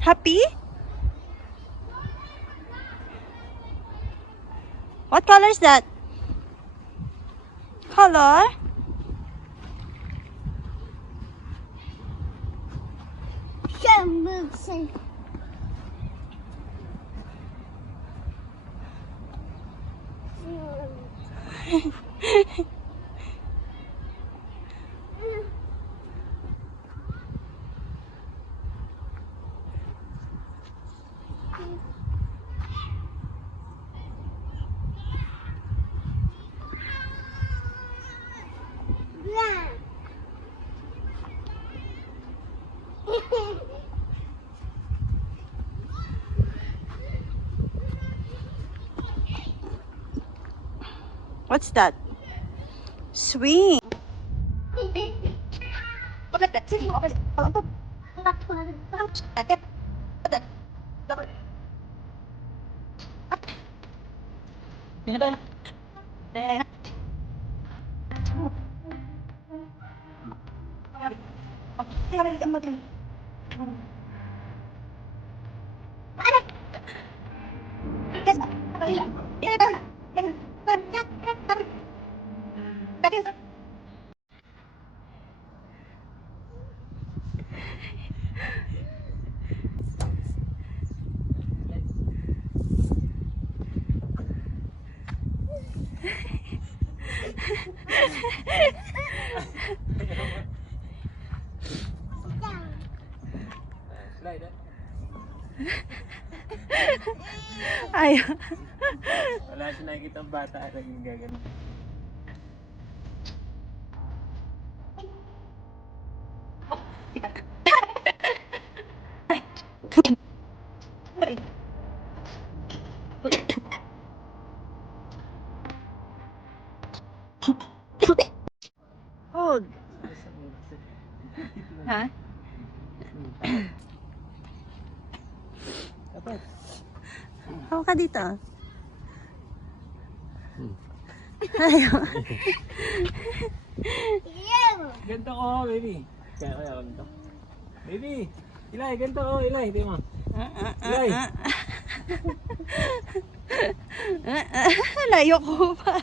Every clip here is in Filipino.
Happy? What color is that? Color? What's that? Swing. Ay. Wala siya nakikita ang bata at naging gagano. Hold. Ha? Hawa ka dito. Ayaw. Ganto ko, baby. Kaya ganto. Baby! Ilay, ganto ko, Ilay. Di mo. Ilay! Layo ko pa.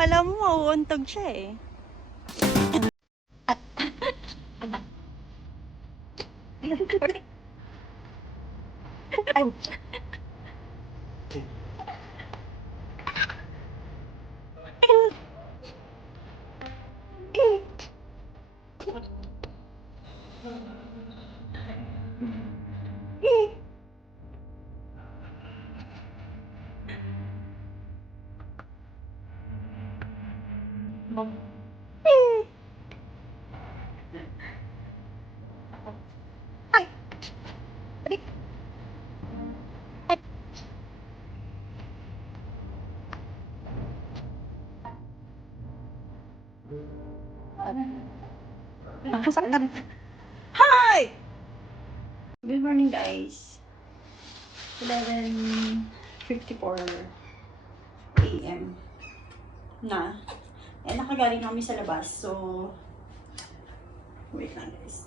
Alam mo, mauuntog siya eh. Hi! Good morning guys. 11:54 AM na. Eh, nakagaling kami sa labas. So, wait lang guys.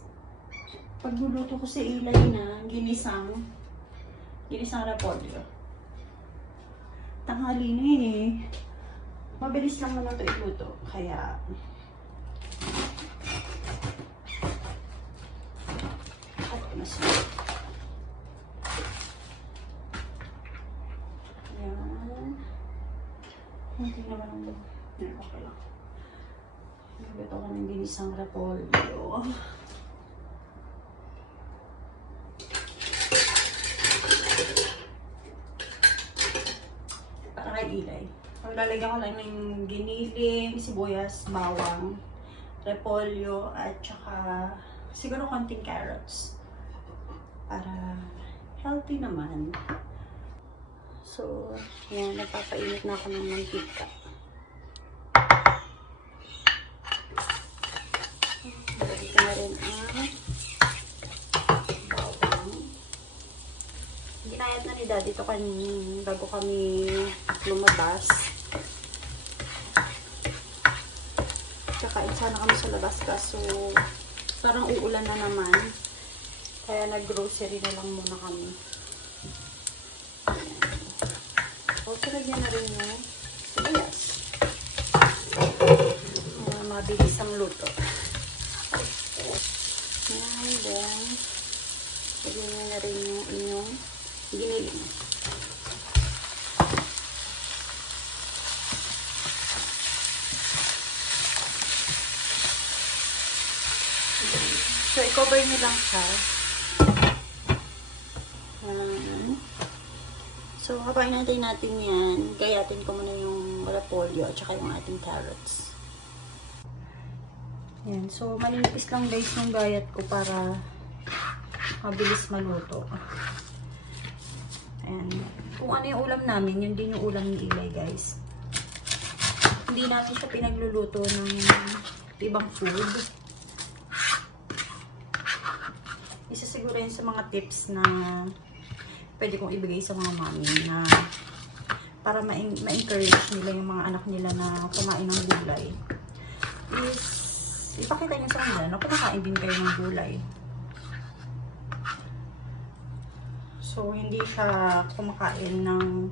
Pagluluto ko si Ilay na ginisang repolyo. Tanghali na eh. Mabilis lang naman ito iluto. Kaya, ayan. Hindi naman ang loob. Okay lang. Nagluto ko ng ginisang repolyo. Para kay Ilay. Paglalagyan ko lang ng giniling, sibuyas, bawang, repolyo, at saka siguro konting carrots. Para healthy naman. So, yan, nagpapainit na ako ng mantika. Lagyan ko na rin ang bawang. Ginayat na ni Daddy ito bago kami lumabas. Tsaka kakain sana kami sa labas kaso parang uulan na naman. Kaya nag-grocery na lang muna kami. So, lagyan na rin yung sibuyas. Mabilis ang luto. And then, lagyan nyo na rin yung inyong giniling. So, i-cover nyo lang siya. So, kapag natin yan, gayatin ko muna yung repolyo at saka yung ating carrots. Yan. So, maninipis lang guys yung gayat ko para mabilis maluto. Ayan. Kung ano yung ulam namin, yun din yung ulam ni Eli guys. Hindi natin siya pinagluluto ng ibang food. Isa siguro yun sa mga tips na pwede kong ibigay sa mga mami na para ma-encourage nila yung mga anak nila na kumain ng gulay is ipakita nyo sa kanila na kumakain din kayo ng gulay. So, hindi siya kumakain ng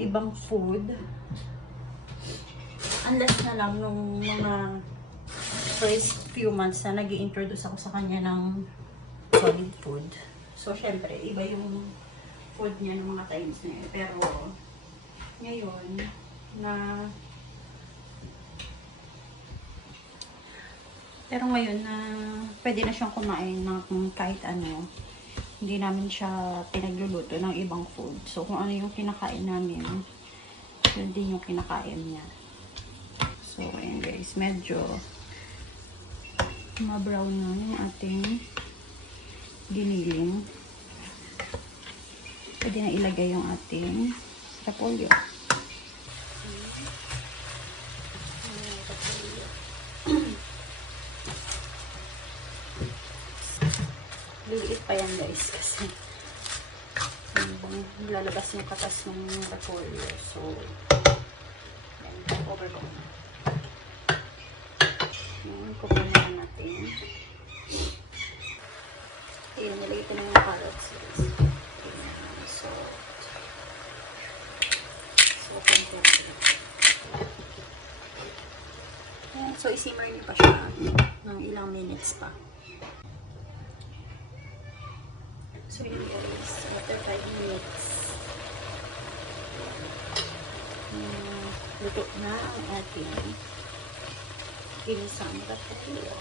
ibang food unless na lang nung mga first few months na nag-i-introduce ako sa kanya ng solid food. So, syempre, iba yung food niya ng mga times na yun. Pero ngayon na pwede na siyang kumain ng kahit ano, hindi namin siya pinagluluto ng ibang food. So, kung ano yung kinakain namin, yun din yung kinakain niya. So, ayan guys, medyo ma-brown na yung ating giniling. Pwede na ilagay yung ating repolyo. Liliit pa yan guys kasi lalabas yung katas ng repolyo. So, cover ko na. Cover na natin. Ayan, nilagay ko na yung carrots. So, isimmer niyo pa siya ng ilang minutes pa. So, yun guys. After 5 minutes, luto na ang ating ginisang repolyo.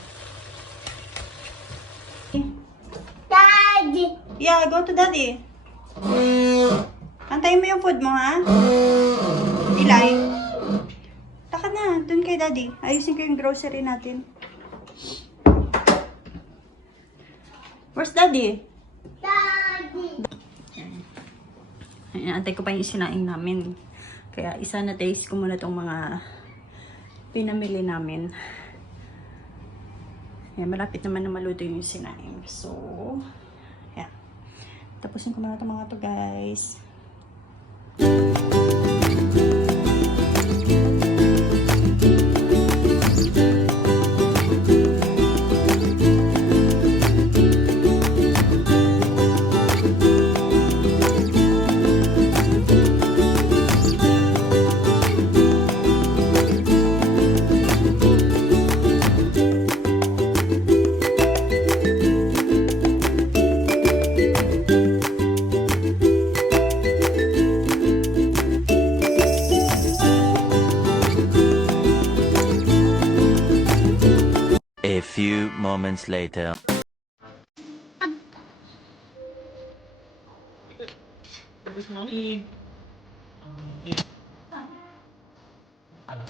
Daddy. Yeah, go to daddy. Antayin mo yung food mo, ha? Eli. Lakad na, dun kay daddy. Ayusin ko yung grocery natin. Where's daddy? Daddy. Antay ko pa yung sinaing namin. Kaya isa na taste ko muna tong mga pinamili namin. Yan, malapit naman na maluto yung sinaing. So, yan. Tapusin ko muna itong mga to guys. A few moments later. Tapos mami. Ano?